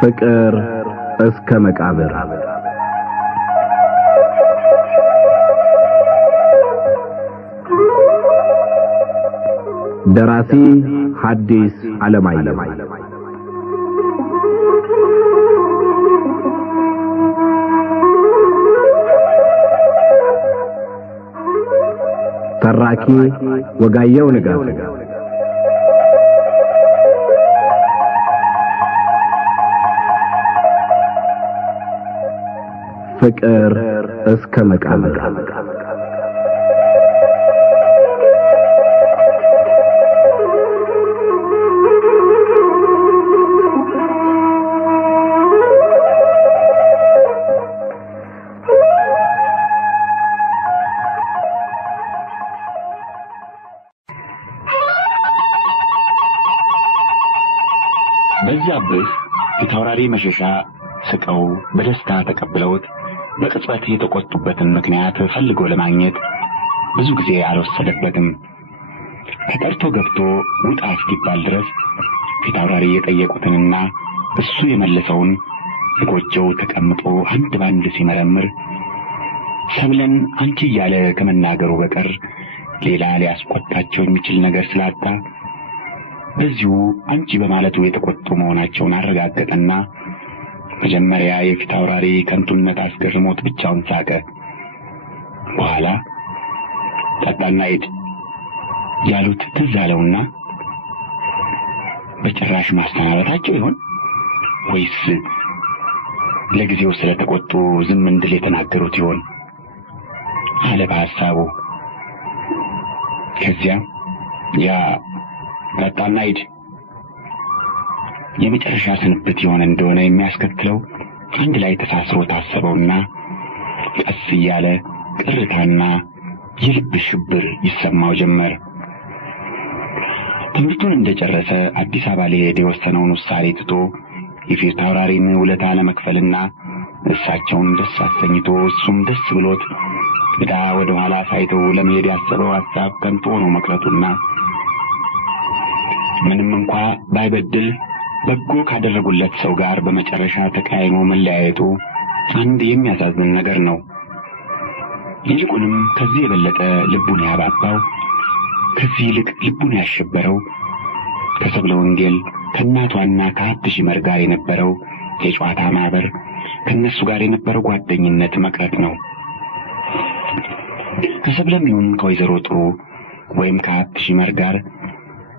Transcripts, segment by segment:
ፍቅር እስከ መቃብር ደራሲ ሐዲስ ዓለማየሁ ተራኪ ወጋየሁ ንጋቱ ፍቅር እስከ መቃብር በዛብህ የታውራሪ መሸሻ ስቀው በደስታ ተቀብለውት በቅጽበት የተቆጡበትን ምክንያት ፈልጎ ለማግኘት ብዙ ጊዜ አልወሰደበትም። ተጠርቶ ገብቶ ውጣ እስኪባል ድረስ ፊታውራሪ የጠየቁትንና እሱ የመለሰውን ጎጆው ተቀምጦ አንድ ባንድ ሲመረምር ሰብለን አንቺ እያለ ከመናገሩ በቀር ሌላ ሊያስቆጣቸው የሚችል ነገር ስላጣ በዚሁ አንቺ በማለቱ የተቆጡ መሆናቸውን አረጋገጠና መጀመሪያ የፊታውራሪ ከንቱነት አስገርሞት ብቻውን ሳቀ። በኋላ ጠጣና ሂድ ያሉት ትዝ አለውና በጭራሽ ማስተናበታቸው ይሆን ወይስ ለጊዜው ስለተቆጡ ዝም እንድል የተናገሩት ይሆን አለ በሐሳቡ። ከዚያ ያ ጠጣና ሂድ የመጨረሻ ስንብት ይሆን እንደሆነ የሚያስከትለው አንድ ላይ ተሳስሮ ታሰበውና ቀስ እያለ ቅርታና የልብ ሽብር ይሰማው ጀመር። ትምህርቱን እንደጨረሰ አዲስ አበባ ሊሄድ የወሰነውን ውሳኔ ትቶ የፊታውራሪን ውለታ ለመክፈልና እሳቸውን ደስ አሰኝቶ እሱም ደስ ብሎት ዕዳ ወደ ኋላ ሳይተው ለመሄድ ያሰበው ሐሳብ ከንቱ ሆኖ መቅረቱና ምንም እንኳ ባይበድል በጎ ካደረጉለት ሰው ጋር በመጨረሻ ተቀያይሞ መለያየቱ አንድ የሚያሳዝን ነገር ነው። ይልቁንም ከዚህ የበለጠ ልቡን ያባባው ከዚህ ይልቅ ልቡን ያሸበረው ከሰብለ ወንጌል ከእናቷና ከሀብትሽ ይመር ጋር የነበረው የጨዋታ ማህበር ከነሱ ጋር የነበረው ጓደኝነት መቅረት ነው። ከሰብለም ይሁን ከወይዘሮ ጥሩ ወይም ከሀብትሽ ይመር ጋር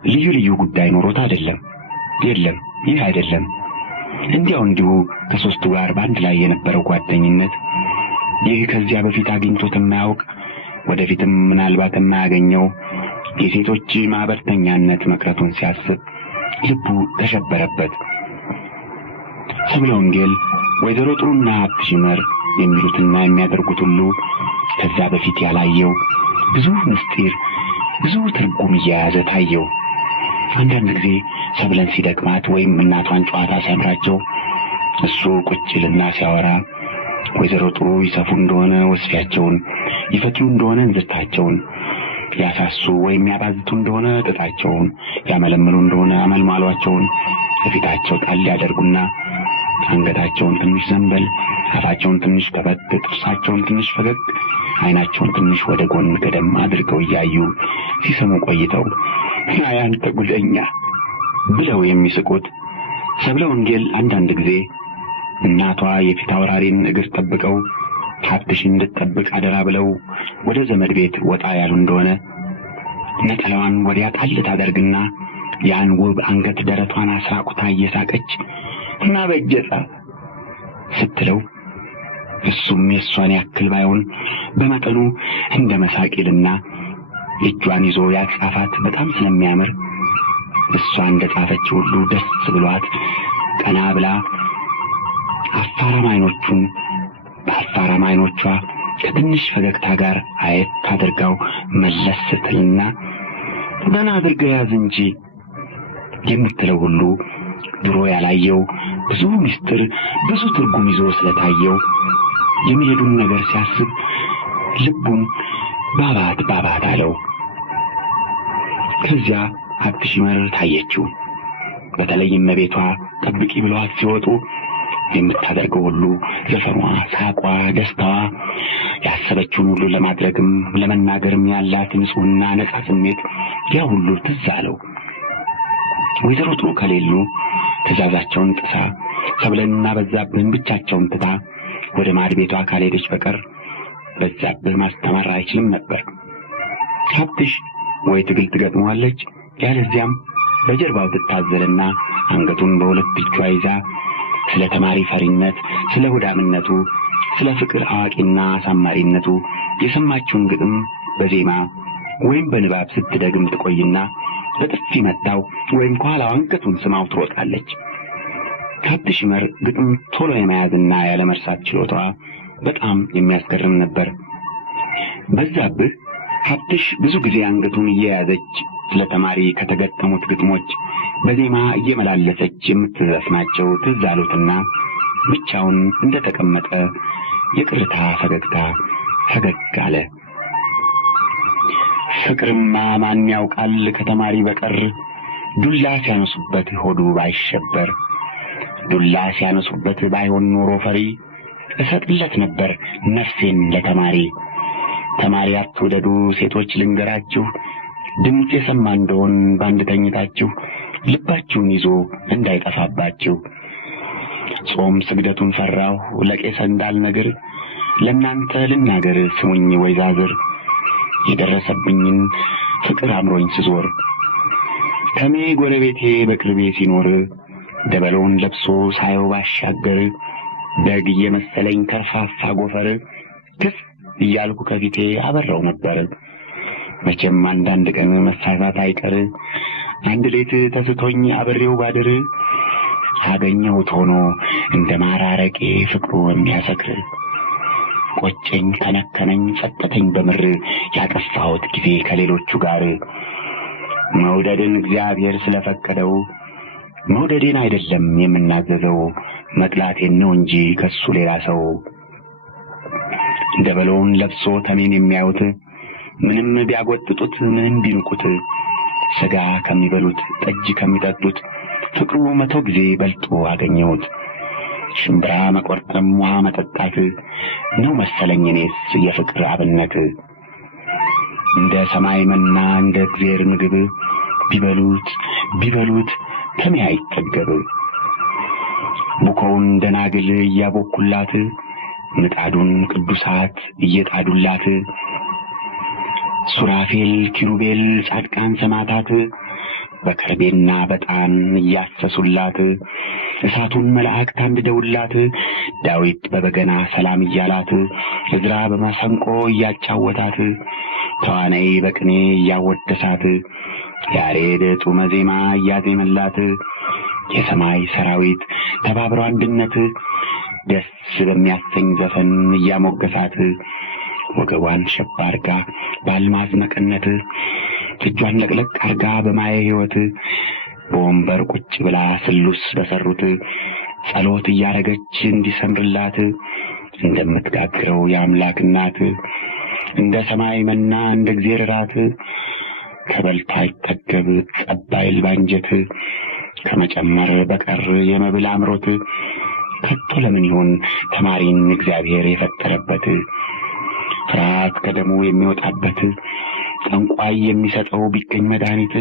ልዩ ልዩ ጉዳይ ኖሮት አይደለም። የለም፣ ይህ አይደለም። እንዲሁ ከሶስቱ ጋር ባንድ ላይ የነበረው ጓደኝነት ይህ ከዚያ በፊት አግኝቶት የማያውቅ ወደፊትም ምናልባት የማያገኘው የሴቶች ማህበርተኛነት መቅረቱን ሲያስብ ልቡ ተሸበረበት። ሰብለ ወንጌል ወይዘሮ ጥሩና ሀብትሽ ይመር የሚሉትና የሚያደርጉት ሁሉ ከዛ በፊት ያላየው ብዙ ምስጢር፣ ብዙ ትርጉም እየያዘ ታየው። አንዳንድ ጊዜ ሰብለን ሲደክማት ወይም እናቷን ጨዋታ ሲያምራቸው እሱ ቁጭልና ሲያወራ ወይዘሮ ጥሩ ይሰፉ እንደሆነ ወስፊያቸውን፣ ይፈትሉ እንደሆነ እንዝርታቸውን፣ ያሳሱ ወይም ያባዝቱ እንደሆነ ጥጣቸውን፣ ያመለምሉ እንደሆነ አመልማሏቸውን በፊታቸው ጣል ያደርጉና አንገታቸውን ትንሽ ዘንበል፣ አፋቸውን ትንሽ ከፈት፣ ጥርሳቸውን ትንሽ ፈገግ፣ አይናቸውን ትንሽ ወደ ጎን ገደም አድርገው እያዩ ሲሰሙ ቆይተው ያንተ ጉደኛ ብለው የሚስቁት ሰብለ ወንጌል አንዳንድ ጊዜ እናቷ የፊታውራሪን እግር ጠብቀው ሀብትሽ እንድትጠብቅ አደራ ብለው ወደ ዘመድ ቤት ወጣ ያሉ እንደሆነ ነጠላዋን ወዲያ ጣል ታደርግና ያን ውብ አንገት ደረቷን አስራቁታ እየሳቀች እና በጀጣ ስትለው እሱም የሷን ያክል ባይሆን በመጠኑ እንደ መሳቂልና እጇን ይዞ ያጻፋት በጣም ስለሚያምር እሷ እንደጻፈች ሁሉ ደስ ብሏት ቀና ብላ አፋራም አይኖቿ ከትንሽ ፈገግታ ጋር አየት አድርጋው መለስ ስትልና ደህና አድርገህ ያዝ እንጂ የምትለው ሁሉ ድሮ ያላየው ብዙ ምስጢር፣ ብዙ ትርጉም ይዞ ስለታየው የሚሄዱን ነገር ሲያስብ ልቡን ባባት አለው። ከዚያ ሀብትሽ ይመር ታየችው። በተለይም መቤቷ ጠብቂ ብለዋት ሲወጡ የምታደርገው ሁሉ ዘፈኗ፣ ሳቋ፣ ደስታዋ ያሰበችውን ሁሉ ለማድረግም ለመናገርም ያላት ንጹህና ነጻ ስሜት ያ ሁሉ ትዝ አለው። ወይዘሮ ጥሩ ከሌሉ ትእዛዛቸውን ጥሳ ሰብለንና በዛብህን ብቻቸውን ትታ ወደ ማድ ቤቷ ካልሄደች በቀር በዛብህ ማስተማር አይችልም ነበር። ሀብትሽ ወይ ትግል ትገጥመዋለች፣ ያለዚያም በጀርባው ትታዘልና አንገቱን በሁለት እጇ ይዛ ስለ ተማሪ ፈሪነት፣ ስለ ሆዳምነቱ፣ ስለ ፍቅር አዋቂና አሳማሪነቱ የሰማችውን ግጥም በዜማ ወይም በንባብ ስትደግም ትቆይና በጥፊ መታው ወይም ከኋላው አንገቱን ስማው ትሮጣለች። ሀብትሽ ይመር ግጥም ቶሎ የመያዝና ያለመርሳት ችሎታዋ በጣም የሚያስገርም ነበር። በዛብህ ሀብትሽ ብዙ ጊዜ አንገቱን እየያዘች ለተማሪ ከተገጠሙት ግጥሞች በዜማ እየመላለሰች የምትዘፍናቸው ትዝ አሉትና ብቻውን እንደተቀመጠ የቅርታ ፈገግታ ፈገግ አለ። ፍቅርማ ማን ያውቃል ከተማሪ በቀር ዱላ ሲያነሱበት ሆዱ ባይሸበር፣ ዱላ ሲያነሱበት ባይሆን ኖሮ ፈሪ እሰጥለት ነበር ነፍሴን ለተማሪ። ተማሪ አትውደዱ ሴቶች ልንገራችሁ፣ ድምፅ የሰማ እንደሆን ባንድ ተኝታችሁ ልባችሁን ይዞ እንዳይጠፋባችሁ። ጾም ስግደቱን ፈራሁ ለቄስ እንዳልነግር፣ ለእናንተ ልናገር ስሙኝ ወይዛዝር። የደረሰብኝን ፍቅር አምሮኝ ስዞር፣ ተሜ ጎረቤቴ በቅርቤ ሲኖር፣ ደበሎን ለብሶ ሳየው ባሻገር፣ ደግ እየመሰለኝ ከርፋፋ ጎፈር ክስ እያልኩ ከፊቴ አበራው ነበር። መቼም አንዳንድ ቀን መሳሳት አይቀር፣ አንድ ሌት ተስቶኝ አብሬው ባድር፣ አገኘሁት ሆኖ እንደ ማራረቄ ፍቅሩ የሚያሰክር። ቆጨኝ ከነከነኝ ጸጥተኝ በምር ያጠፋሁት ጊዜ ከሌሎቹ ጋር። መውደድን እግዚአብሔር ስለፈቀደው መውደዴን አይደለም የምናዘዘው፣ መጥላቴን ነው እንጂ ከሱ ሌላ ሰው። ደበሎውን ለብሶ ተሜን የሚያዩት ምንም ቢያጎጥጡት ምንም ቢንቁት፣ ስጋ ከሚበሉት ጠጅ ከሚጠጡት ፍቅሩ 100 ጊዜ በልጦ አገኘሁት። ሽምብራ መቆርጠም ውሃ መጠጣት ነው መሰለኝ እኔስ የፍቅር አብነት። እንደ ሰማይ መና እንደ እግዚአብሔር ምግብ ቢበሉት ተሜ አይጠገብ። ቡኮውን ደናግል እያቦኩላት ምጣዱን ቅዱሳት እየጣዱላት፣ ሱራፌል ኪሩቤል ጻድቃን ሰማዕታት በከርቤና በጣን እያሰሱላት፣ እሳቱን መላእክት አንድደውላት፣ ዳዊት በበገና ሰላም እያላት፣ ዕዝራ በመሰንቆ እያጫወታት፣ ተዋናይ በቅኔ እያወደሳት፣ ያሬድ ጡመ ዜማ እያዜመላት፣ የሰማይ ሰራዊት ተባብረው አንድነት ደስ በሚያሰኝ ዘፈን እያሞገሳት፣ ወገቧን ሸባ አርጋ በአልማዝ መቀነት፣ እጇን ለቅለቅ አርጋ በማየ ሕይወት፣ በወንበር ቁጭ ብላ ስሉስ በሰሩት ጸሎት እያረገች እንዲሰምርላት፣ እንደምትጋግረው የአምላክ እናት እንደ ሰማይ መና እንደ እግዚአብሔር ራት፣ ከበልታ አይጠገብ ጸባይል ባንጀት፣ ከመጨመር በቀር የመብል አምሮት፣ ከቶ ለምን ይሆን ተማሪን እግዚአብሔር የፈጠረበት? ፍርሃት ከደሙ የሚወጣበት ጠንቋይ የሚሰጠው ቢገኝ መድኃኒት፣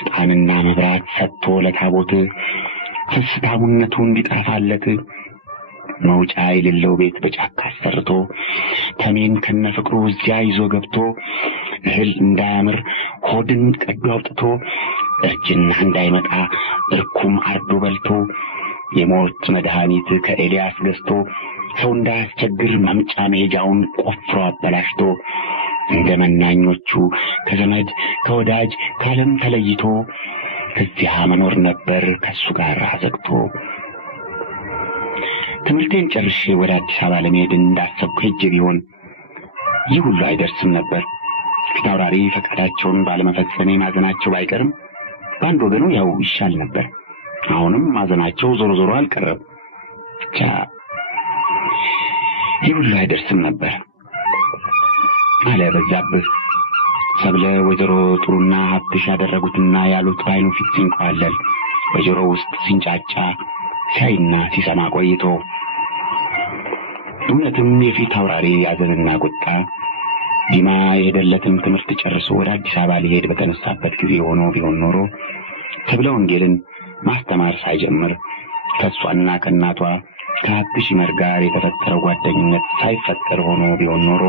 ዕጣንና መብራት ሰጥቶ ለታቦት ፍስታሙነቱ እንዲጠፋለት፣ መውጫ የሌለው ቤት በጫካ አሰርቶ ተሜን ከነፍቅሩ እዚያ ይዞ ገብቶ፣ እህል እንዳያምር ሆድን ቀዶ አውጥቶ፣ እርጅና እንዳይመጣ እርኩም አርዶ በልቶ፣ የሞት መድኃኒት ከኤልያስ ገዝቶ፣ ሰው እንዳያስቸግር መምጫ መሄጃውን ቆፍሮ አበላሽቶ፣ እንደ መናኞቹ ከዘመድ ከወዳጅ ከዓለም ተለይቶ፣ ከዚያ መኖር ነበር ከሱ ጋር አዘግቶ። ትምህርቴን ጨርሼ ወደ አዲስ አበባ ለመሄድ እንዳሰብኩ ሄጄ ቢሆን ይህ ሁሉ አይደርስም ነበር። ፊታውራሪ ፈቃዳቸውን ባለመፈጸሜ ማዘናቸው ባይቀርም በአንድ ወገኑ ያው ይሻል ነበር። አሁንም ማዘናቸው ዞሮ ዞሮ አልቀረም። ብቻ ይህ ሁሉ አይደርስም ነበር አለ በዛብህ። ሰብለ ወይዘሮ ጥሩና ሀብትሽ ያደረጉትና ያሉት ባይኑ ፊት ሲንቋለል በጆሮው ውስጥ ሲንጫጫ ሲያይና ሲሰማ ቆይቶ እውነትም የፊት አውራሪ ያዘንና ቁጣ ዲማ የሄደለትን ትምህርት ጨርሶ ወደ አዲስ አበባ ሊሄድ በተነሳበት ጊዜ ሆኖ ቢሆን ኖሮ ተብለ ወንጌልን ማስተማር ሳይጀምር ከሷና ከእናቷ ከሀብትሽ ይመር ጋር የተፈጠረው ጓደኝነት ሳይፈጠር ሆኖ ቢሆን ኖሮ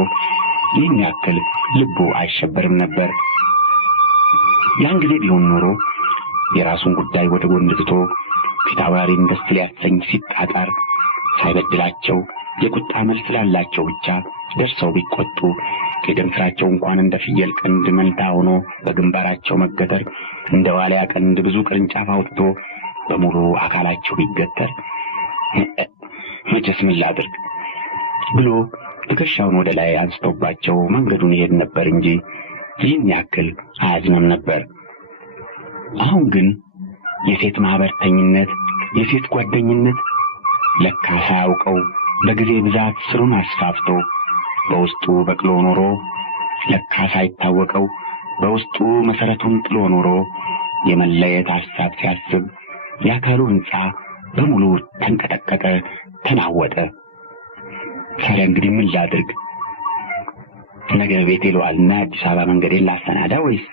ይህን ያክል ልቡ አይሸበርም ነበር። ያን ጊዜ ቢሆን ኖሮ የራሱን ጉዳይ ወደ ጎን ትቶ ፊት አውራሪን ደስ ሊያሰኝ ሲጣጣር ሳይበድላቸው የቁጣ መልስ ስላላቸው ብቻ ደርሰው ቢቆጡ የደም ስራቸው እንኳን እንደ ፍየል ቀንድ መንታ ሆኖ በግንባራቸው መገተር እንደ ዋልያ ቀንድ ብዙ ቅርንጫፍ አውጥቶ በሙሉ አካላቸው ቢገተር መቼስ ምን ላድርግ ብሎ ትከሻውን ወደ ላይ አንስተውባቸው መንገዱን ይሄድ ነበር እንጂ ይህን ያክል አያዝንም ነበር። አሁን ግን የሴት ማህበርተኝነት፣ የሴት ጓደኝነት ለካ ሳያውቀው በጊዜ ብዛት ስሩን አስፋፍቶ በውስጡ በቅሎ ኖሮ ለካ ሳይታወቀው በውስጡ መሰረቱን ጥሎ ኖሮ የመለየት ሐሳብ ሲያስብ የአካሉ ህንጻ በሙሉ ተንቀጠቀጠ፣ ተናወጠ። ታዲያ እንግዲህ ምን ላድርግ? ነገ ቤቴ ልዋልና አዲስ አበባ መንገዴን ላሰናዳ ወይስ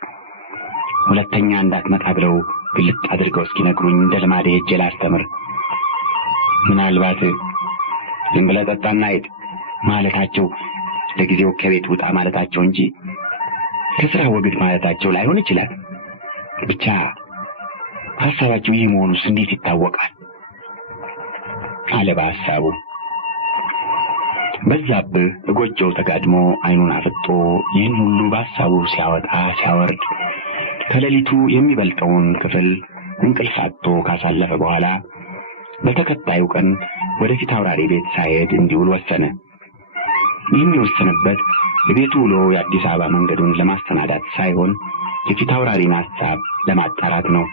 ሁለተኛ እንዳትመጣ ብለው ግልጥ አድርገው እስኪነግሩኝ እንደ ልማዴ ሄጄ ላስተምር? ምናልባት ዝም ብለህ ጠጣና ሂድ ማለታቸው ለጊዜው ከቤት ውጣ ማለታቸው እንጂ ከስራ ወግድ ማለታቸው ላይሆን ይችላል። ብቻ ሐሳባቸው ይህ መሆኑስ እንዴት ይታወቃል? አለ በሐሳቡ። በዛብህ ጎጆው ተጋድሞ አይኑን አፍጦ ይህን ሁሉ በሐሳቡ ሲያወጣ ሲያወርድ ከሌሊቱ የሚበልጠውን ክፍል እንቅልፍ አጥቶ ካሳለፈ በኋላ በተከታዩ ቀን ወደ ፊት አውራሪ ቤት ሳይሄድ እንዲውል ወሰነ። ይህም የወሰነበት ቤቱ ውሎ የአዲስ አበባ መንገዱን ለማስተናዳት ሳይሆን የፊት አውራሪን ሐሳብ ለማጣራት ነው።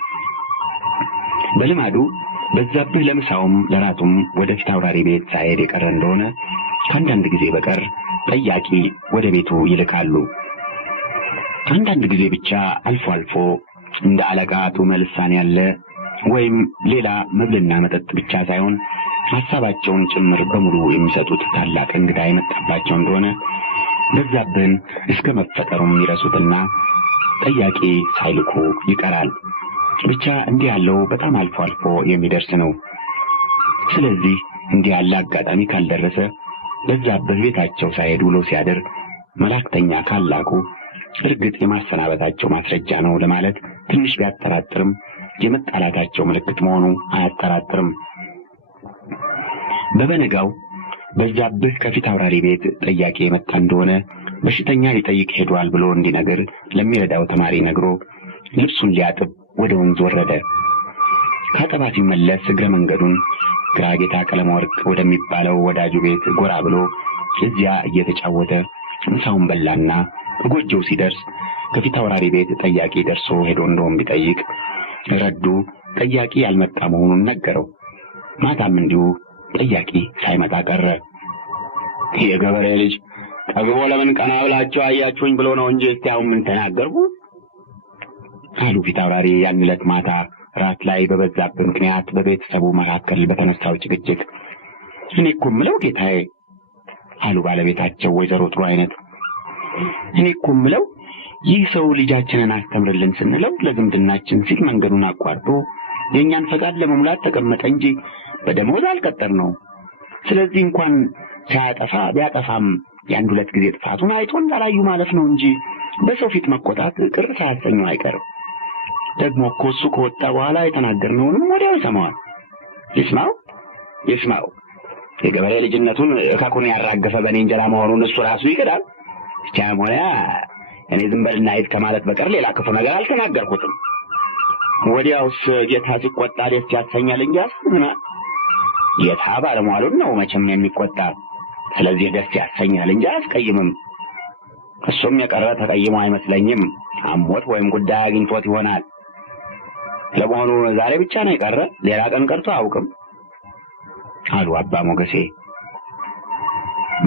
በልማዱ በዛብህ ለምሳውም ለራቱም ወደ ፊት አውራሪ ቤት ሳይሄድ የቀረ እንደሆነ ከአንዳንድ ጊዜ በቀር ጠያቂ ወደ ቤቱ ይልካሉ። አንዳንድ ጊዜ ብቻ አልፎ አልፎ እንደ አለቃ አቶ መልሳን ያለ ወይም ሌላ መብልና መጠጥ ብቻ ሳይሆን ሐሳባቸውን ጭምር በሙሉ የሚሰጡት ታላቅ እንግዳ የመጣባቸው እንደሆነ በዛብህን እስከ መፈጠሩም ይረሱትና ጠያቂ ሳይልኩ ይቀራል። ብቻ እንዲህ ያለው በጣም አልፎ አልፎ የሚደርስ ነው። ስለዚህ እንዲህ ያለ አጋጣሚ ካልደረሰ በዛብህ ቤታቸው ሳይሄድ ውሎ ሲያድር መላእክተኛ ካላኩ እርግጥ የማሰናበታቸው ማስረጃ ነው ለማለት ትንሽ ቢያጠራጥርም የመጣላታቸው ምልክት መሆኑ አያጠራጥርም። በበነጋው በዛብህ ከፊት አውራሪ ቤት ጠያቂ የመጣ እንደሆነ በሽተኛ ሊጠይቅ ሄዷል ብሎ እንዲነገር ለሚረዳው ተማሪ ነግሮ ልብሱን ሊያጥብ ወደ ወንዝ ወረደ። ካጠባ ሲመለስ እግረ መንገዱን ግራጌታ ቀለም ወርቅ ወደሚባለው ወዳጁ ቤት ጎራ ብሎ እዚያ እየተጫወተ ምሳውን በላና ጎጆው ሲደርስ ከፊት አውራሪ ቤት ጠያቂ ደርሶ ሄዶ እንደውም ቢጠይቅ ረዱ ጠያቂ ያልመጣ መሆኑን ነገረው። ማታም እንዲሁ ጠያቂ ሳይመጣ ቀረ። የገበሬ ልጅ ጠግቦ ለምን ቀና ብላችሁ አያችሁኝ ብሎ ነው እንጂ እስቲ አሁን ምን ተናገርኩ አሉ ፊት አውራሪ ያን ዕለት ማታ ራት ላይ በበዛብህ ምክንያት በቤተሰቡ መካከል በተነሳው ጭቅጭቅ። እኔ እኮ የምለው ጌታዬ አሉ ባለቤታቸው ወይዘሮ ጥሩ አይነት፣ እኔ እኮ የምለው ይህ ሰው ልጃችንን አስተምርልን ስንለው ለዝምድናችን ሲል መንገዱን አቋርጦ የእኛን ፈቃድ ለመሙላት ተቀመጠ እንጂ በደሞዝ አልቀጠር ነው። ስለዚህ እንኳን ሲያጠፋ ቢያጠፋም የአንድ ሁለት ጊዜ ጥፋቱን አይቶን ላላዩ ማለት ነው እንጂ በሰው ፊት መቆጣት ቅር ሳያሰኘው አይቀርም። ደግሞ እኮ እሱ ከወጣ በኋላ የተናገርነውንም ወዲያው ይሰማዋል። ይስማው የገበሬ ልጅነቱን እካኩን ያራገፈ በእኔ እንጀራ መሆኑን እሱ ራሱ ይቀዳል። ብቻም ሆነ እኔ ዝም በልና ሂድ ከማለት በቀር ሌላ ክፉ ነገር አልተናገርኩትም። ወዲያውስ ጌታ ሲቆጣ ደስ ያሰኛል እንጂ አስብና ጌታ ባለሟሉን ነው መቼም የሚቆጣ። ስለዚህ ደስ ያሰኛል እንጂ አያስቀይምም። እሱም የቀረ ተቀይሞ አይመስለኝም። አሞት ወይም ጉዳይ አግኝቶት ይሆናል። ለመሆኑ ዛሬ ብቻ ነው የቀረ? ሌላ ቀን ቀርቶ አያውቅም አሉ አባ ሞገሴ።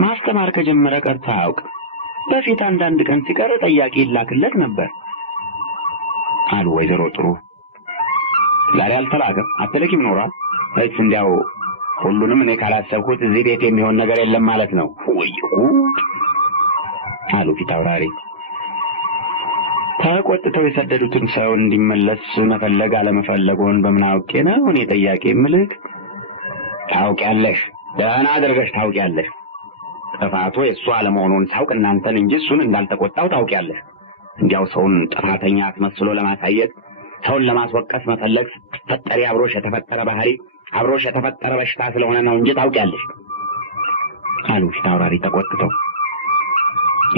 ማስተማር ከጀመረ ቀርቶ አያውቅም። በፊት አንዳንድ ቀን ሲቀር ጠያቂ ይላክለት ነበር አሉ ወይዘሮ ጥሩ። ዛሬ አልተላከም አትልኪም ኖሯል እስ እንዲያው ሁሉንም እኔ ካላሰብኩት እዚህ ቤት የሚሆን ነገር የለም ማለት ነው። ወይ አሉ ፊት አውራሪ። ተቆጥተው የሰደዱትን ሰው እንዲመለስ መፈለግ አለመፈለጉን በምን አውቄ ነው እኔ ጠያቄ የምልህ? ታውቂያለሽ፣ ደህና አድርገሽ ታውቂያለሽ። ጥፋቱ የእሱ አለመሆኑን ሳውቅ እናንተን እንጂ እሱን እንዳልተቆጣው ታውቂያለሽ። እንዲያው ሰውን ጥፋተኛ አስመስሎ ለማሳየት ሰውን ለማስወቀስ መፈለግ ስትፈጠሪ አብሮሽ የተፈጠረ ባህሪ አብሮሽ የተፈጠረ በሽታ ስለሆነ ነው እንጂ ታውቂያለሽ አሉ ፊት አውራሪ ተቆጥተው።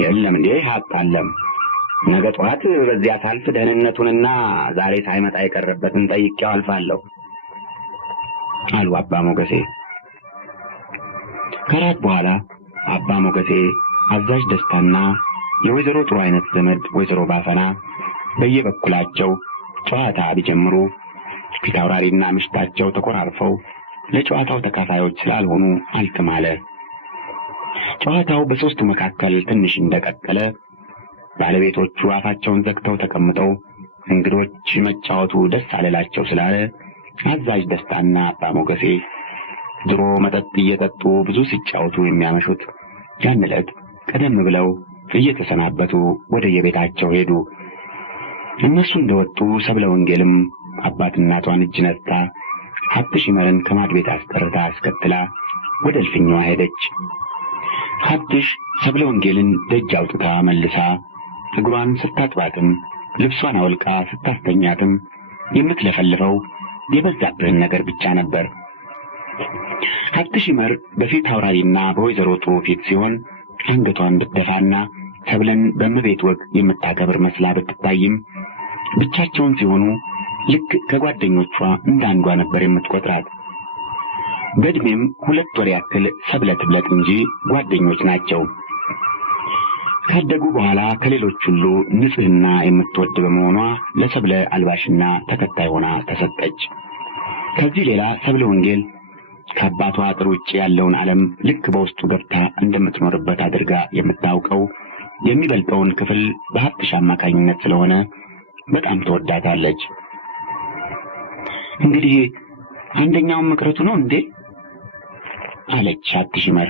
የለም እንዴ አጣለም ነገ ጠዋት በዚያ ሳልፍ ደህንነቱንና ዛሬ ሳይመጣ የቀረበትን ጠይቄው አልፋለሁ አሉ አባ ሞገሴ። ከራት በኋላ አባ ሞገሴ አዛዥ ደስታና የወይዘሮ ጥሩ አይነት ዘመድ ወይዘሮ ባፈና በየበኩላቸው ጨዋታ ቢጀምሩ ፊት አውራሪና ምሽታቸው ተቆራርፈው ለጨዋታው ተካፋዮች ስላልሆኑ አልክም አለ። ጨዋታው በሶስቱ መካከል ትንሽ እንደቀጠለ ባለቤቶቹ አፋቸውን ዘግተው ተቀምጠው እንግዶች መጫወቱ ደስ አለላቸው ስላለ አዛዥ ደስታና አባ ሞገሴ ድሮ መጠጥ እየጠጡ ብዙ ሲጫወቱ የሚያመሹት ያን ዕለት ቀደም ብለው እየተሰናበቱ ወደ የቤታቸው ሄዱ። እነሱ እንደወጡ ሰብለ ወንጌልም አባት እናቷን እጅ ነስታ ሀብትሽ ይመርን ከማድ ቤት አስቀርታ አስከትላ ወደ እልፍኛዋ ሄደች። ሀብትሽ ሰብለ ወንጌልን ደጅ አውጥታ መልሳ እግሯን ስታጥባትም ልብሷን አውልቃ ስታስተኛትም የምትለፈልፈው የበዛብህን ነገር ብቻ ነበር። ሀብትሽ ይመር በፊት አውራሪና በወይዘሮ ጥሩ ፊት ሲሆን አንገቷን ብትደፋና ሰብለን በእመቤት ወግ የምታከብር መስላ ብትታይም ብቻቸውን ሲሆኑ ልክ ከጓደኞቿ እንዳንዷ ነበር የምትቆጥራት። በእድሜም 2 ወር ያክል ሰብለ ትብለጥ እንጂ ጓደኞች ናቸው። ካደጉ በኋላ ከሌሎች ሁሉ ንጽህና የምትወድ በመሆኗ ለሰብለ አልባሽና ተከታይ ሆና ተሰጠች። ከዚህ ሌላ ሰብለ ወንጌል ከአባቷ አጥር ውጭ ያለውን ዓለም ልክ በውስጡ ገብታ እንደምትኖርበት አድርጋ የምታውቀው የሚበልጠውን ክፍል በሀብትሽ አማካኝነት ስለሆነ በጣም ተወዳታለች። እንግዲህ አንደኛውን መቅረቱ ነው እንዴ አለች ሀብትሽ ይመር።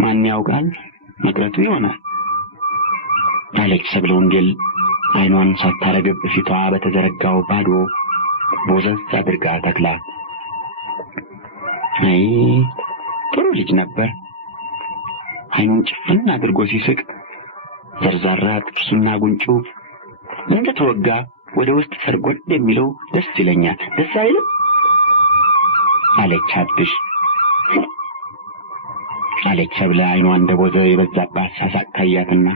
ማን ያውቃል መቅረቱ ይሆናል አለች ሰብለ ወንጌል አይኗን ሳታረግብ ፊቷ በተዘረጋው ባዶ ቦዘዝ አድርጋ ተክላ። አይ ጥሩ ልጅ ነበር። አይኑን ጭፍን አድርጎ ሲስቅ ዘርዛራ ጥርሱና ጉንጩ እንደተወጋ ወደ ውስጥ ሰርጎድ የሚለው ደስ ይለኛል። ደስ አይልም አለች ሀብትሽ አለች ሰብለ አይኗ እንደቦዘ የበዛባት ሳሳቅ ታያትና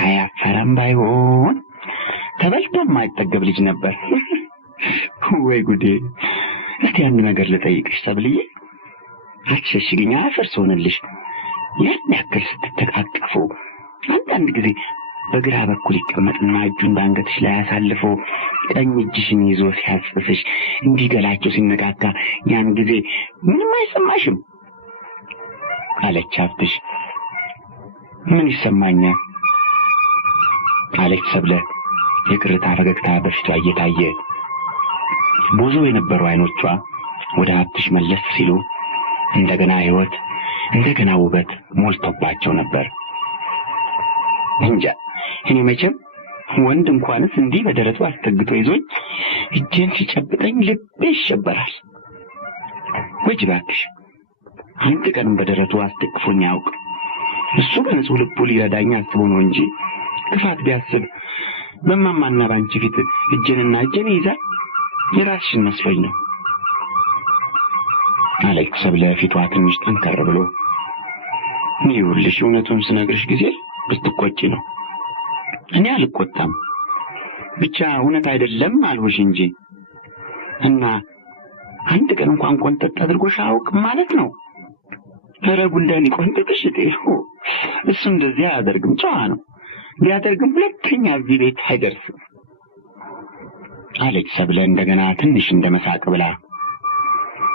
አያፈረም ባይሆን ተበልቶ የማይጠገብ ልጅ ነበር። ወይ ጉዴ! እስቲ አንድ ነገር ልጠይቅሽ ሰብልዬ፣ አትሸሽግኝ አፈርስ ሆነልሽ። ያን ያክል ስትተቃቀፉ አንዳንድ ጊዜ በግራ በኩል ይቀመጥና እጁን በአንገትሽ ላይ አሳልፎ ቀኝ እጅሽን ይዞ ሲያጽፍሽ እንዲገላቸው ሲነካካ ያን ጊዜ ምንም አይሰማሽም አለች ሀብትሽ። ምን ይሰማኛል አለች ሰብለ የቅርታ ፈገግታ በፊቷ እየታየ። ብዙ የነበሩ አይኖቿ ወደ ሀብትሽ መለስ ሲሉ እንደገና ሕይወት እንደገና ውበት ሞልቶባቸው ነበር። እንጃ እኔ መቼም ወንድ እንኳንስ እንዲህ በደረቱ አስጠግቶ ይዞኝ እጄን ሲጨብጠኝ ልቤ ይሸበራል። ወጅ እባክሽ አንድ ቀንም በደረቱ አስደቅፎኝ አያውቅ። እሱ በንጹህ ልቡ ሊረዳኝ አስቦ ነው እንጂ ክፋት ቢያስብ በማማና ባንቺ ፊት እጄንና እጄን ይዛል። የራስሽን መስሎኝ ነው አለች ሰብለ ፊቷ ትንሽ ጠንከር ብሎ። ይኸውልሽ እውነቱን ስነግርሽ ጊዜ ብትቆጪ ነው። እኔ አልቆጣም፣ ብቻ እውነት አይደለም አልሁሽ እንጂ። እና አንድ ቀን እንኳን ቆንጠጥ አድርጎሽ አያውቅም ማለት ነው? ኧረ ጉንዳን ይቆንጥጥሽ እቴሁ። እሱ እንደዚህ አያደርግም፣ ጨዋ ነው። ቢያደርግም ሁለተኛ እዚህ ቤት አይደርስም አለች ሰብለ እንደገና ትንሽ እንደመሳቅ ብላ።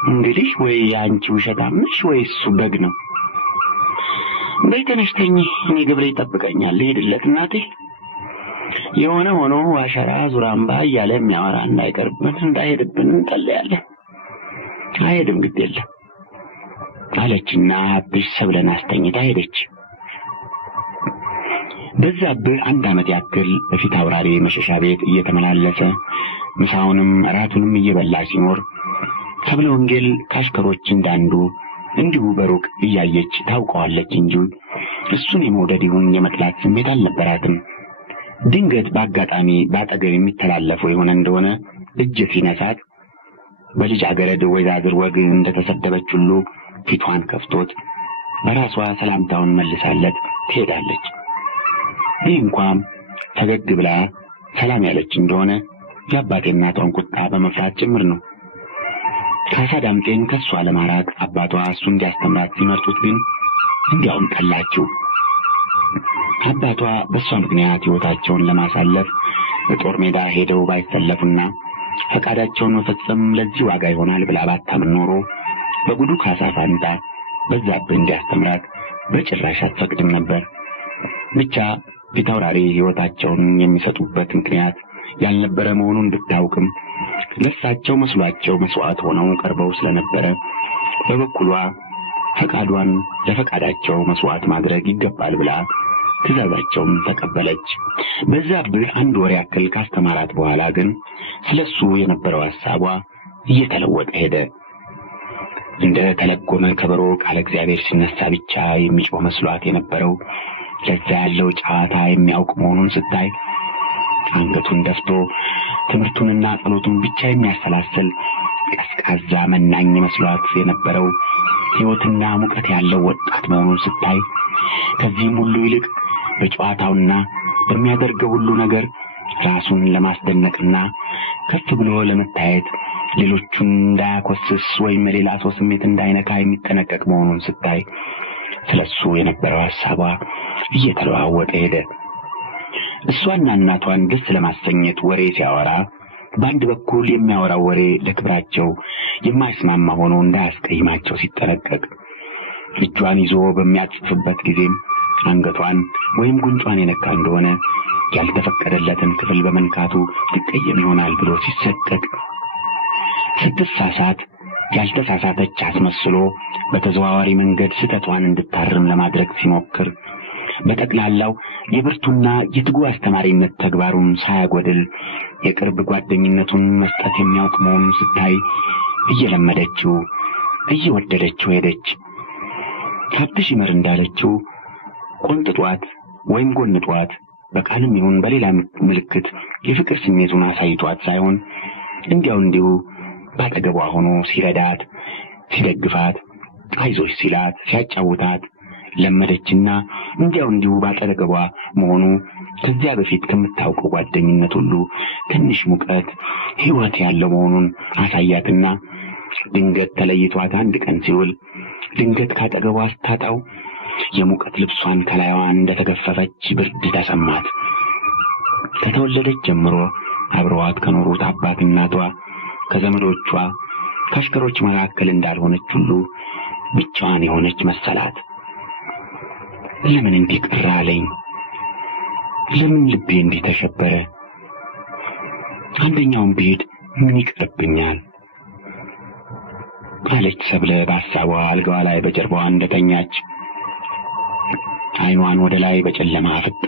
እንግዲህ ወይ አንቺ ውሸታም ነሽ ወይ እሱ በግ ነው። በይ ተነሽ ተኚ፣ እኔ ግብሬ ይጠብቀኛል ልሄድለት እናቴ የሆነ ሆኖ ዋሸራ ዙራምባ እያለ የሚያወራ እንዳይቀርብን እንዳይሄድብን እንጠለያለን። አይሄድም ግድ የለም አለችና አብሽ ሰብለን አስተኝታ ሄደች። በዛብህ 1 ዓመት ያክል በፊት አውራሪ መሸሻ ቤት እየተመላለሰ ምሳውንም እራቱንም እየበላ ሲኖር ሰብለ ወንጌል ካሽከሮች እንዳንዱ እንዲሁ በሩቅ እያየች ታውቀዋለች እንጂ እሱን የመውደድ ይሁን የመጥላት ስሜት አልነበራትም። ድንገት በአጋጣሚ ባጠገብ የሚተላለፈው የሆነ እንደሆነ እጅ ሲነሳት በልጃገረድ ወይዛዝር ወግ እንደተሰደበች ሁሉ ፊቷን ከፍቶት በራሷ ሰላምታውን መልሳለት ትሄዳለች። ይህ እንኳን ፈገግ ብላ ሰላም ያለች እንደሆነ የአባቴ እናቷን ቁጣ በመፍራት ጭምር ነው። ካሳ ዳምጤን ከሷ ለማራቅ አባቷ እሱ እንዲያስተምራት ሲመርጡት ግን እንዲያውም ጠላችው። አባቷ በሷ ምክንያት ሕይወታቸውን ለማሳለፍ በጦር ሜዳ ሄደው ባይሰለፉና ፈቃዳቸውን መፈጸም ለዚህ ዋጋ ይሆናል ብላ ባታምን ኖሮ በጉዱ ካሳ ፋንታ በዛብህ እንዲያስተምራት በጭራሽ አትፈቅድም ነበር። ብቻ ፊታውራሪ ሕይወታቸውን የሚሰጡበት ምክንያት ያልነበረ መሆኑን ብታውቅም ለሳቸው መስሏቸው መስዋዕት ሆነው ቀርበው ስለነበረ በበኩሏ ፈቃዷን ለፈቃዳቸው መስዋዕት ማድረግ ይገባል ብላ ትእዛዛቸውን ተቀበለች። በዛብህ 1 ወር ያክል ካስተማራት በኋላ ግን ስለሱ የነበረው ሐሳቧ እየተለወጠ ሄደ። እንደ ተለጎመ ከበሮ ቃለ እግዚአብሔር ሲነሳ ብቻ የሚጮህ መስሏት የነበረው ለዛ ያለው ጨዋታ የሚያውቅ መሆኑን ስታይ አንገቱን ደፍቶ ትምህርቱንና ጸሎቱን ብቻ የሚያሰላስል ቀዝቃዛ መናኝ መስሏት የነበረው ሕይወትና ሙቀት ያለው ወጣት መሆኑን ስታይ ከዚህም ሁሉ ይልቅ በጨዋታውና በሚያደርገው ሁሉ ነገር ራሱን ለማስደነቅና ከፍ ብሎ ለመታየት ሌሎቹን እንዳያኮስስ ወይም ሌላ ሰው ስሜት እንዳይነካ የሚጠነቀቅ መሆኑን ስታይ ስለሱ የነበረው ሐሳቧ እየተለዋወጠ ሄደ። እሷና እናቷን ደስ ለማሰኘት ወሬ ሲያወራ በአንድ በኩል የሚያወራው ወሬ ለክብራቸው የማይስማማ ሆኖ እንዳያስቀይማቸው ሲጠነቀቅ እጇን ይዞ በሚያጽፍበት ጊዜም አንገቷን ወይም ጉንጯን የነካ እንደሆነ ያልተፈቀደለትን ክፍል በመንካቱ ሊቀየም ይሆናል ብሎ ሲሰቀቅ ስትሳሳት ያልተሳሳተች አስመስሎ በተዘዋዋሪ መንገድ ስህተቷን እንድታርም ለማድረግ ሲሞክር በጠቅላላው የብርቱና የትጉ አስተማሪነት ተግባሩን ሳያጎድል የቅርብ ጓደኝነቱን መስጠት የሚያውቅ መሆኑን ስታይ እየለመደችው እየወደደችው ሄደች። ሀብትሽ ይመር እንዳለችው ቆንጥጧት ወይም ጎንጧት በቃልም ይሁን በሌላ ምልክት የፍቅር ስሜቱን አሳይቷት ሳይሆን እንዲሁ ባጠገቧ ሆኖ ሲረዳት ሲደግፋት አይዞሽ ሲላት ሲያጫውታት ለመደችና እንዲሁ ባጠገቧ መሆኑ ከዚያ በፊት ከምታውቀው ጓደኝነት ሁሉ ትንሽ ሙቀት ሕይወት ያለው መሆኑን አሳያትና ድንገት ተለይቷት 1 ቀን ሲውል ድንገት ካጠገቧ ስታጣው የሙቀት ልብሷን ከላይዋ እንደተገፈፈች ብርድ ተሰማት። ከተወለደች ጀምሮ አብረዋት ከኖሩት አባት እናቷ ከዘመዶቿ ከአሽከሮች መካከል እንዳልሆነች ሁሉ ብቻዋን የሆነች መሰላት። ለምን እንዲህ ቅር አለኝ? ለምን ልቤ እንዲህ ተሸበረ? አንደኛውን ብሄድ ምን ይቀርብኛል? አለች ሰብለ በሐሳቧ አልጋዋ ላይ በጀርባዋ እንደተኛች ዓይኗን ወደ ላይ በጨለማ አፍጣ።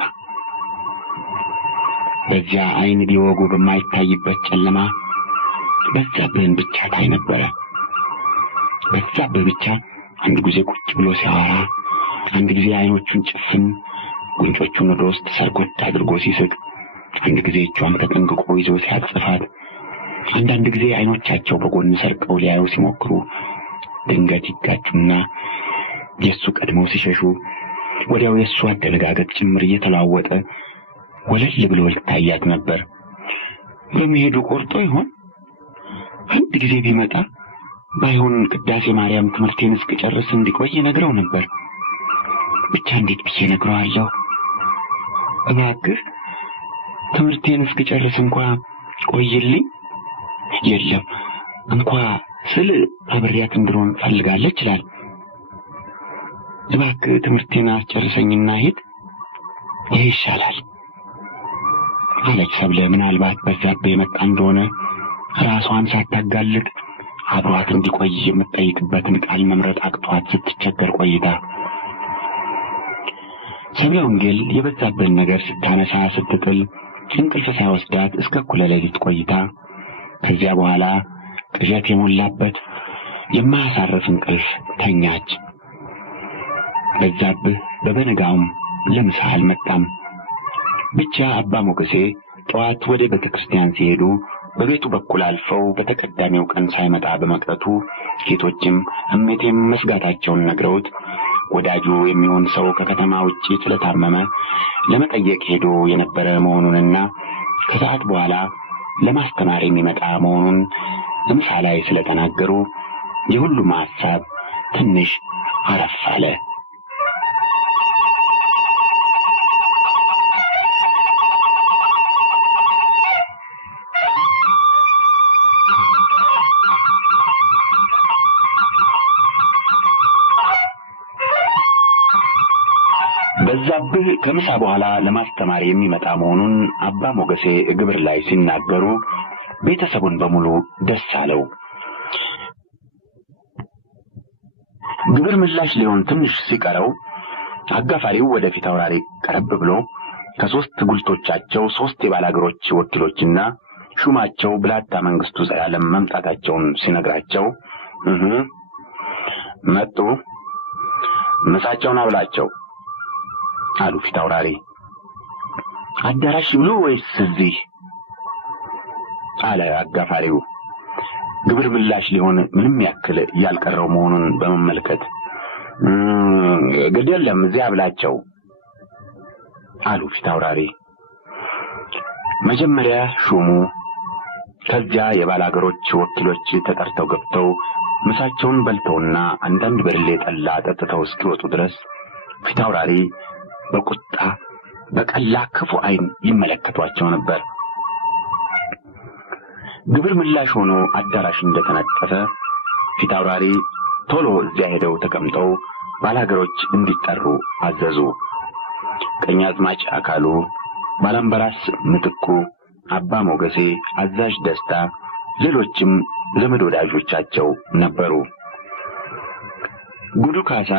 በዚያ ዓይን ቢወጉ በማይታይበት ጨለማ በዛብህን ብቻ ታይ ነበረ። በዛብህ ብቻ አንድ ጊዜ ቁጭ ብሎ ሲያወራ፣ አንድ ጊዜ ዓይኖቹን ጭፍን ጉንጮቹን ወደ ውስጥ ሰርጎድ አድርጎ ሲስቅ፣ አንድ ጊዜ እጇን ተጠንቅቆ ይዞ ሲያጽፋት፣ አንዳንድ ጊዜ ዓይኖቻቸው በጎን ሰርቀው ሊያዩ ሲሞክሩ ድንገት ይጋጩና የሱ ቀድመው ሲሸሹ ወዲያው የሱ አደነጋገጥ ጭምር እየተለዋወጠ ወለል ብሎ ይታያት ነበር። በመሄዱ ቆርጦ ይሆን? አንድ ጊዜ ቢመጣ ባይሆን ቅዳሴ ማርያም ትምህርቴን እስክጨርስ እንዲቆይ ነግረው ነበር። ብቻ እንዴት ብዬ ነግረዋለሁ? እባክህ ትምህርቴን እስክጨርስ እንኳን ቆይልኝ። የለም እንኳን ስል አብሬያት እንድሮን ፈልጋለች ይላል። እባክህ ትምህርቴን አስጨርሰኝና ሂድ፣ ይሄ ይሻላል አለች ሰብለ ምናልባት በዛብህ የመጣ እንደሆነ ራሷን ሳታጋልጥ አብሯት እንዲቆይ የምትጠይቅበትን ቃል መምረጥ አቅቷት ስትቸገር ቆይታ ሰብለ ወንጌል የበዛብህን ነገር ስታነሳ ስትጥል እንቅልፍ ሳይወስዳት እስከ እኩለ ሌሊት ቆይታ ከዚያ በኋላ ቅዠት የሞላበት የማያሳርፍ እንቅልፍ ተኛች። በዛብህ በበነጋውም ለምሳ አልመጣም። ብቻ አባ ሞገሴ ጠዋት ወደ ቤተክርስቲያን ሲሄዱ በቤቱ በኩል አልፈው በተቀዳሚው ቀን ሳይመጣ በመቅረቱ ጌቶችም እሜቴም መስጋታቸውን ነግረውት ወዳጁ የሚሆን ሰው ከከተማ ውጪ ስለታመመ ለመጠየቅ ሄዶ የነበረ መሆኑንና ከሰዓት በኋላ ለማስተማር የሚመጣ መሆኑን ምሳ ላይ ስለተናገሩ የሁሉም ሐሳብ ትንሽ አረፍ አለ። በዛብህ ከምሳ በኋላ ለማስተማር የሚመጣ መሆኑን አባ ሞገሴ ግብር ላይ ሲናገሩ ቤተሰቡን በሙሉ ደስ አለው። ግብር ምላሽ ሊሆን ትንሽ ሲቀረው አጋፋሪው ወደፊት አውራሪ ቀረብ ብሎ ከሶስት ጉልቶቻቸው ሶስት የባላገሮች ወኪሎችና ሹማቸው ብላታ መንግስቱ ዘላለም መምጣታቸውን ሲነግራቸው መጡ፣ ምሳቸውን አብላቸው አሉ ፊት አውራሪ። አዳራሽ ብሉ ወይስ እዚህ አለ አጋፋሪው ግብር ምላሽ ሊሆን ምንም ያክል ያልቀረው መሆኑን በመመልከት ግድ የለም እዚያ አብላቸው አሉ ፊት አውራሪ። መጀመሪያ ሹሙ ከዚያ የባላገሮች ወኪሎች ተጠርተው ገብተው ምሳቸውን በልተውና አንዳንድ ብርሌ ጠላ ጠጥተው እስኪወጡ ድረስ ፊት አውራሪ በቁጣ በቀላ ክፉ ዓይን ይመለከቷቸው ነበር። ግብር ምላሽ ሆኖ አዳራሽ እንደተነጠፈ ፊት አውራሪ ቶሎ እዚያ ሄደው ተቀምጠው ባላገሮች እንዲጠሩ አዘዙ። ቀኛዝማች አካሉ፣ ባላምበራስ ምትኩ፣ አባ ሞገሴ፣ አዛዥ ደስታ፣ ሌሎችም ዘመድ ወዳጆቻቸው ነበሩ። ጉዱ ካሳ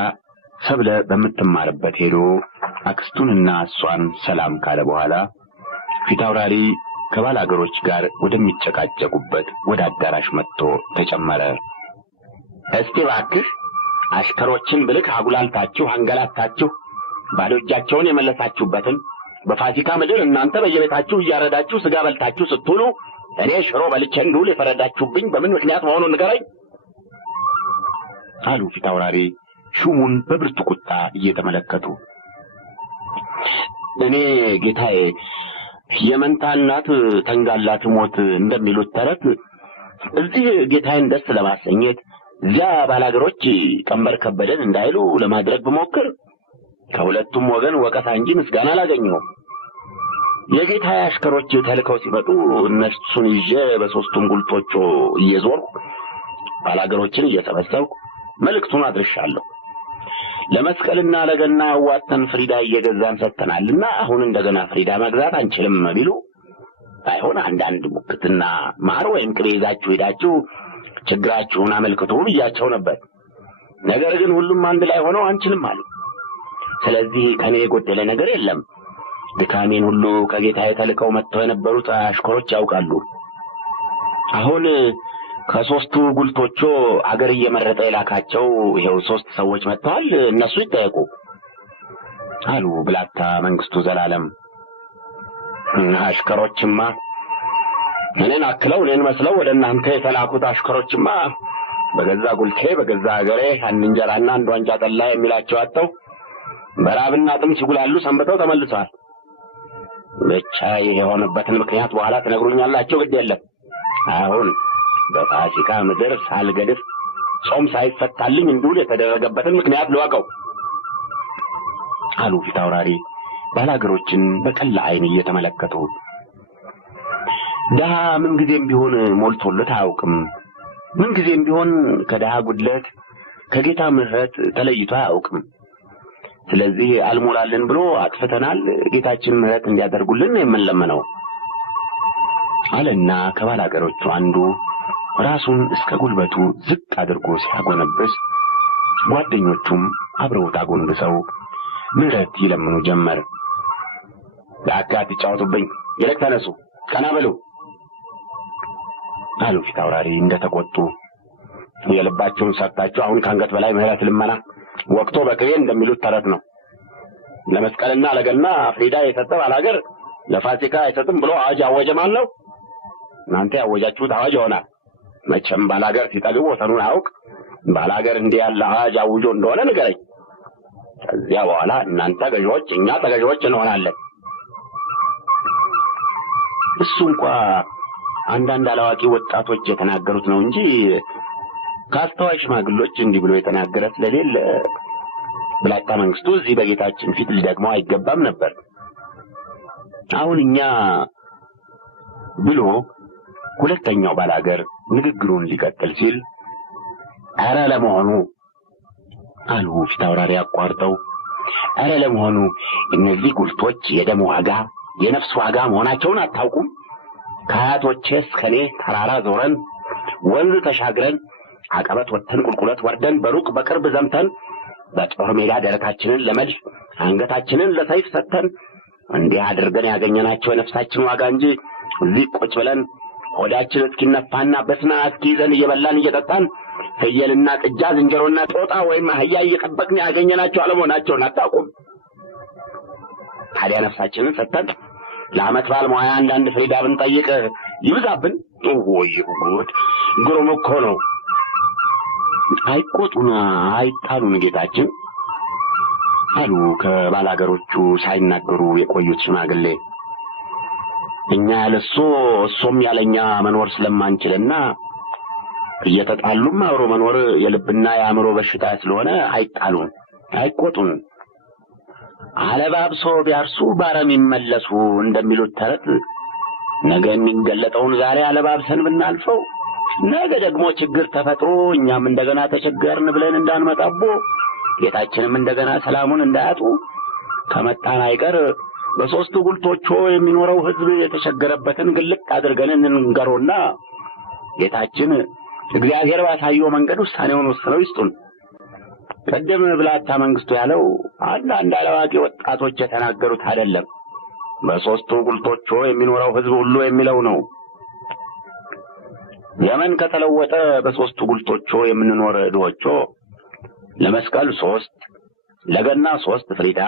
ሰብለ በምትማርበት ሄዶ አክስቱንና እሷን ሰላም ካለ በኋላ ፊት አውራሪ ከባላገሮች ጋር ወደሚጨቃጨቁበት ወደ አዳራሽ መጥቶ ተጨመረ። እስቲ እባክህ አሽከሮችን ብልክ አጉላልታችሁ አንገላታችሁ ባዶ እጃቸውን የመለሳችሁበትን በፋሲካ ምድር እናንተ በየቤታችሁ እያረዳችሁ ስጋ በልታችሁ ስትውሉ እኔ ሽሮ በልቼ እንድውል የፈረዳችሁብኝ በምን ምክንያት መሆኑን ንገረኝ አሉ ፊት አውራሪ ሹሙን በብርቱ ቁጣ እየተመለከቱ። እኔ ጌታዬ የመንታ እናት ተንጋላት ሞት እንደሚሉት ተረት እዚህ ጌታዬን ደስ ለማሰኘት እዚያ ባላገሮች ቀንበር ከበደን እንዳይሉ ለማድረግ ብሞክር ከሁለቱም ወገን ወቀሳ እንጂ ምስጋና አላገኘሁም። የጌታዬ አሽከሮች ተልከው ሲመጡ እነሱን ይዤ በሶስቱም ጉልቶቹ እየዞርኩ ባላገሮችን እየሰበሰብኩ መልእክቱን አድርሻለሁ። ለመስቀልና ለገና ዋተን ፍሪዳ እየገዛን ሰጥተናልና አሁን እንደገና ፍሪዳ መግዛት አንችልም ቢሉ አይሆን አንዳንድ ሙክትና ማር ወይም ቅቤ ይዛችሁ ሄዳችሁ ችግራችሁን አመልክቱ ብያቸው ነበር። ነገር ግን ሁሉም አንድ ላይ ሆነው አንችልም አሉ። ስለዚህ ከኔ የጎደለ ነገር የለም። ድካሜን ሁሉ ከጌታዬ ተልከው መጥተው የነበሩት አሽከሮች ያውቃሉ። አሁን ከሶስቱ ጉልቶቹ አገር እየመረጠ የላካቸው ይሄው ሶስት ሰዎች መጥተዋል። እነሱ ይጠየቁ አሉ ብላታ መንግስቱ ዘላለም። አሽከሮችማ እኔን አክለው እኔን መስለው ወደ እናንተ የተላኩት አሽከሮችማ በገዛ ጉልቴ በገዛ ሀገሬ አንድ እንጀራና አንድ ዋንጫ ጠላ የሚላቸው አጥተው በራብና ጥም ሲጉላሉ ሰንብተው ተመልሰዋል። ብቻ ይሄ የሆነበትን ምክንያት በኋላ ትነግሩኛላችሁ። ግድ የለም አሁን በፋሲካ ምድር ሳልገድፍ ጾም ሳይፈታልኝ እንዱል የተደረገበትን ምክንያት ልወቀው አሉ ፊት አውራሪ ባላገሮችን በቀላ ዓይን እየተመለከቱ። ደሃ ምንጊዜም ቢሆን ሞልቶለት አያውቅም። ምንጊዜም ቢሆን ከደሃ ጉድለት ከጌታ ምሕረት ተለይቶ አያውቅም። ስለዚህ አልሞላልን ብሎ አጥፍተናል። ጌታችን ምሕረት እንዲያደርጉልን የምንለምነው አለና ከባላገሮቹ አንዱ ራሱን እስከ ጉልበቱ ዝቅ አድርጎ ሲያጎነብስ ጓደኞቹም አብረውት አጎንብሰው ምህረት ይለምኑ ጀመር። ዳካት ይጫወቱብኝ፣ ይልቅ ተነሱ፣ ቀና በሉ አሉ ፊት አውራሪ እንደተቆጡ። የልባቸውን ሰጣቸው። አሁን ካንገት በላይ ምህረት ልመና ወቅቶ በቅቤ እንደሚሉት ተረት ነው። ለመስቀልና ለገና ፍሪዳ የሰጠ ባላገር ለፋሲካ አይሰጥም ብሎ አዋጅ አወጀ ማለት ነው። እናንተ ያወጃችሁት አዋጅ ይሆናል። መቼም ባላገር ሲጠግብ ወሰኑን አያውቅ። ባላገር እንዲህ ያለ አዋጅ አውጆ እንደሆነ ንገረኝ። ከዚያ በኋላ እናንተ ገዢዎች፣ እኛ ተገዢዎች እንሆናለን። እሱ እንኳ አንዳንድ አላዋቂ ወጣቶች የተናገሩት ነው እንጂ ከአስተዋይ ሽማግሎች እንዲህ ብሎ የተናገረ ስለሌለ ብላታ መንግስቱ እዚህ በጌታችን ፊት ሊደግመው አይገባም ነበር። አሁን እኛ ብሎ ሁለተኛው ባላገር ንግግሩን ሊቀጥል ሲል ኧረ ለመሆኑ አሉ ፊት አውራሪ አቋርጠው፣ ኧረ ለመሆኑ እነዚህ ጉልቶች የደም ዋጋ የነፍስ ዋጋ መሆናቸውን አታውቁም? ከአያቶቼ እስከ እኔ ተራራ ዞረን ወንዝ ተሻግረን አቀበት ወጥተን ቁልቁለት ወርደን በሩቅ በቅርብ ዘምተን በጦር ሜዳ ደረታችንን ለመድፍ አንገታችንን ለሰይፍ ሰጥተን እንዲህ አድርገን ያገኘናቸው የነፍሳችን ዋጋ እንጂ እዚህ ቁጭ ብለን ሆዳችን እስኪነፋና በስና እስኪይዘን እየበላን እየጠጣን ፍየልና ጥጃ ዝንጀሮና ጦጣ ወይም አህያ እየጠበቅን ያገኘናቸው አለመሆናቸውን አታውቁም? ታዲያ ነፍሳችንን ሰጥተን ለዓመት በዓል ሙያ አንዳንድ ፍሪዳ ብንጠይቅ ይብዛብን? ወይ ጉድ! ግሩም እኮ ነው። አይቆጡና አይጣሉን ጌታችን አሉ ከባላገሮቹ ሳይናገሩ የቆዩት ሽማግሌ። እኛ ያለሱ እሱም ያለኛ መኖር ስለማንችልና እየተጣሉም አብሮ መኖር የልብና የአእምሮ በሽታ ስለሆነ አይጣሉን፣ አይቆጡን። አለባብሶ ቢያርሱ ባረም ይመለሱ እንደሚሉት ተረት ነገ የሚገለጠውን ዛሬ አለባብሰን ብናልፈው ነገ ደግሞ ችግር ተፈጥሮ እኛም እንደገና ተቸገርን ብለን እንዳንመጣቦ ጌታችንም እንደገና ሰላሙን እንዳያጡ ከመጣን አይቀር በሶስቱ ጉልቶቹ የሚኖረው ሕዝብ የተቸገረበትን ግልጥ አድርገን እንንገሮና ጌታችን እግዚአብሔር ባሳየው መንገድ ውሳኔውን ወስነው ይስጡን። ቀደም ብላታ መንግስቱ ያለው አንዳንድ አላዋቂ ወጣቶች የተናገሩት አይደለም፣ በሶስቱ ጉልቶቹ የሚኖረው ሕዝብ ሁሉ የሚለው ነው። ዘመን ከተለወጠ በሶስቱ ጉልቶቹ የምንኖር ድሆቹ ለመስቀል 3 ለገና 3 ፍሪዳ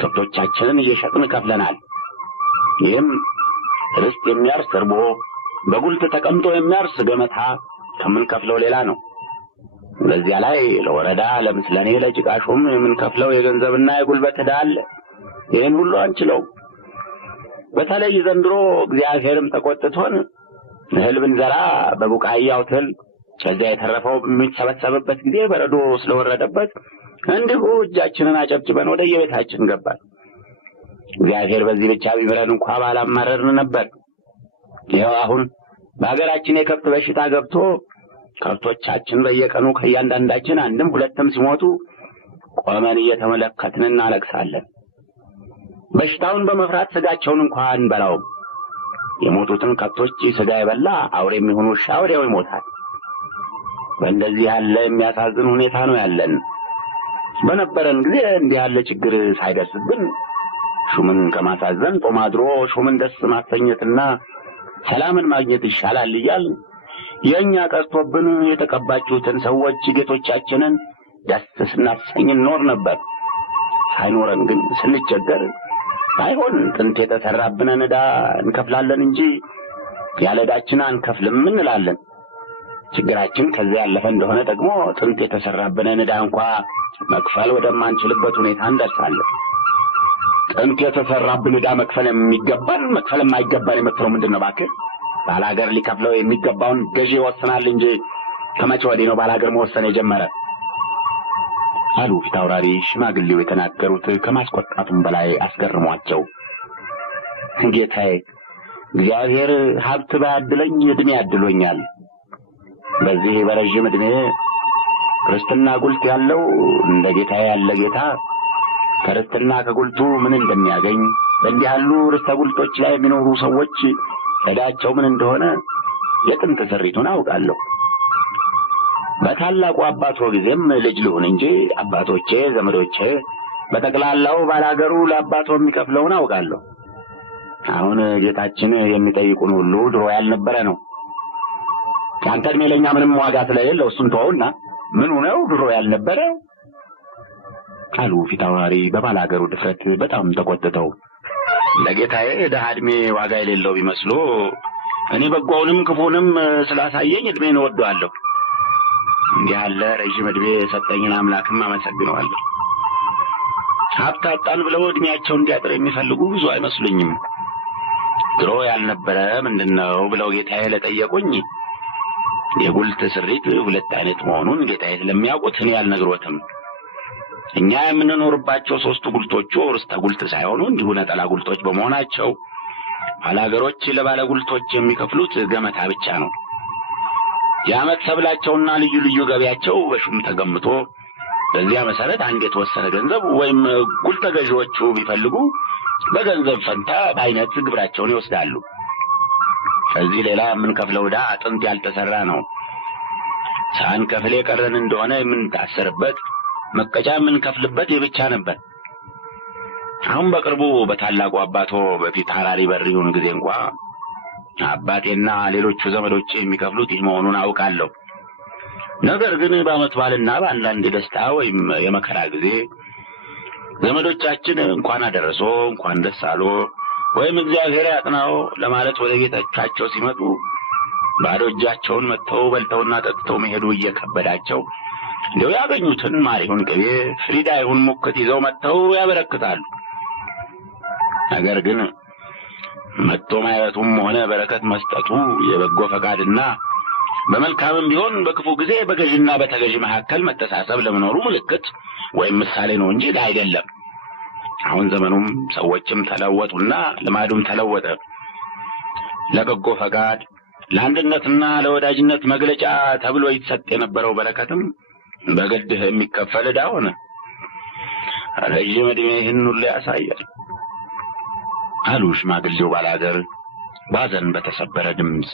ከብቶቻችንን እየሸጥን ከፍለናል። ይህም ርስት የሚያርስ እርቦ በጉልት ተቀምጦ የሚያርስ ገመታ ከምንከፍለው ሌላ ነው። በዚያ ላይ ለወረዳ ለምስለኔ ለጭቃሹም የምንከፍለው የገንዘብና የጉልበት ዕዳ አለ። ይህን ሁሉ አንችለው። በተለይ ዘንድሮ እግዚአብሔርም ተቆጥቶን እህል ብንዘራ በቡቃያው ትል ከዚያ የተረፈው በሚሰበሰብበት ጊዜ በረዶ ስለወረደበት እንዲሁ እጃችንን አጨብጭበን ወደ የቤታችን ገባን። እግዚአብሔር በዚህ ብቻ ቢምረን እንኳ ባላማረርን ነበር። ይኸው አሁን በአገራችን የከብት በሽታ ገብቶ ከብቶቻችን በየቀኑ ከእያንዳንዳችን አንድም ሁለትም ሲሞቱ ቆመን እየተመለከትን እናለቅሳለን። በሽታውን በመፍራት ስጋቸውን እንኳ አንበላውም። የሞቱትን ከብቶች ስጋ የበላ አውሬም ይሁን ውሻ ወዲያው ይሞታል። በእንደዚህ ያለ የሚያሳዝን ሁኔታ ነው ያለን። በነበረን ጊዜ እንዲህ ያለ ችግር ሳይደርስብን ሹምን ከማሳዘን ጦም አድሮ ሹምን ደስ ማሰኘትና ሰላምን ማግኘት ይሻላል እያል የእኛ ቀርቶብን የተቀባችሁትን ሰዎች ጌቶቻችንን ደስ ስናሰኝ እንኖር ነበር። ሳይኖረን ግን ስንቸገር አይሆን ጥንት የተሰራብንን ዕዳ እንከፍላለን እንጂ ያለ ዕዳችን አንከፍልም እንላለን። ችግራችን ከዚያ ያለፈ እንደሆነ ደግሞ ጥንት የተሰራብንን ዕዳ እንኳ መክፈል ወደማንችልበት ሁኔታ እንደርሳለን። ጥንት የተሰራብን ዕዳ መክፈል የሚገባን መክፈል የማይገባን የምትለው ምንድን ነው? እባክህ ባላገር ሊከፍለው የሚገባውን ገዢ ይወስናል እንጂ ከመቼ ወዲህ ነው ባላገር መወሰን የጀመረ? አሉ ፊት አውራሪ ሽማግሌው የተናገሩት ከማስቆጣቱም በላይ አስገርሟቸው። ጌታዬ እግዚአብሔር ሀብት ባያድለኝ ዕድሜ ያድሎኛል። በዚህ በረዥም ዕድሜ ክርስትና ጉልት ያለው እንደ ጌታዬ ያለ ጌታ ከርስትና ከጉልቱ ምን እንደሚያገኝ በእንዲህ ያሉ ርስተ ጉልቶች ላይ የሚኖሩ ሰዎች ዕዳቸው ምን እንደሆነ የጥንት ስሪቱን አውቃለሁ። በታላቁ አባቶ ጊዜም ልጅ ልሁን እንጂ አባቶቼ፣ ዘመዶቼ በጠቅላላው ባላገሩ ለአባቶ የሚከፍለውን አውቃለሁ። አሁን ጌታችን የሚጠይቁን ሁሉ ድሮ ያልነበረ ነው። ያንተ ዕድሜ ለኛ ምንም ዋጋ ስለሌለው እሱን ተወውና ምኑ ነው ድሮ ያልነበረ አሉ ፊታውራሪ በባላገሩ ድፍረት በጣም ተቆጥተው። ለጌታዬ ደሃ ዕድሜ ዋጋ የሌለው ቢመስሎ እኔ በጎውንም ክፉንም ስላሳየኝ ዕድሜን እወደዋለሁ። እንዲህ ያለ ረጅም ዕድሜ የሰጠኝን አምላክም አመሰግነዋለሁ። ሀብት አጣን ብለው ዕድሜያቸው እንዲያጥር የሚፈልጉ ብዙ አይመስሉኝም። ድሮ ያልነበረ ምንድነው ብለው ጌታዬ ለጠየቁኝ የጉልት ስሪት ሁለት አይነት መሆኑን ጌታዬ ስለሚያውቁት እኔ አልነግሮትም። እኛ የምንኖርባቸው ሶስቱ ጉልቶቹ ርስተ ጉልት ሳይሆኑ እንዲሁ ነጠላ ጉልቶች በመሆናቸው ባላገሮች ለባለ ጉልቶች የሚከፍሉት ገመታ ብቻ ነው። የዓመት ሰብላቸውና ልዩ ልዩ ገቢያቸው በሹም ተገምቶ በዚያ መሰረት አንድ የተወሰነ ገንዘብ ወይም ጉልተ ገዢዎቹ ቢፈልጉ በገንዘብ ፈንታ በአይነት ግብራቸውን ይወስዳሉ። ከዚህ ሌላ የምንከፍለው ዕዳ አጥንት ያልተሰራ ነው። ሳንከፍል የቀረን እንደሆነ የምንታሰርበት መቀጫ የምንከፍልበት የብቻ ነበር። አሁን በቅርቡ በታላቁ አባቶ በፊት ሐራሪ በሪውን ጊዜ እንኳ አባቴና ሌሎቹ ዘመዶቼ የሚከፍሉት ይህ መሆኑን አውቃለሁ። ነገር ግን በዓመት በዓልና በአንዳንድ የደስታ ወይም የመከራ ጊዜ ዘመዶቻችን እንኳን አደረሶ እንኳን ደስ አሎ ወይም እግዚአብሔር ያጥናው ለማለት ወደ ጌቶቻቸው ሲመጡ ባዶ እጃቸውን መጥተው በልተውና ጠጥተው መሄዱ እየከበዳቸው እንደው ያገኙትን ማር ይሁን ቅቤ፣ ፍሪዳ ይሁን ሙክት ይዘው መጥተው ያበረክታሉ። ነገር ግን መጥቶ ማየቱም ሆነ በረከት መስጠቱ የበጎ ፈቃድና በመልካምም ቢሆን በክፉ ጊዜ በገዥና በተገዥ መካከል መተሳሰብ ለመኖሩ ምልክት ወይም ምሳሌ ነው እንጂ አይደለም። አሁን ዘመኑም ሰዎችም ተለወጡና ልማዱም ተለወጠ። ለበጎ ፈቃድ ለአንድነትና ለወዳጅነት መግለጫ ተብሎ ይሰጥ የነበረው በረከትም በግድህ የሚከፈል ዕዳ ሆነ። ረጅም ዕድሜ ይህን ሁሉ ያሳያል አሉ ሽማግሌው ባላገር ባዘን በተሰበረ ድምፅ።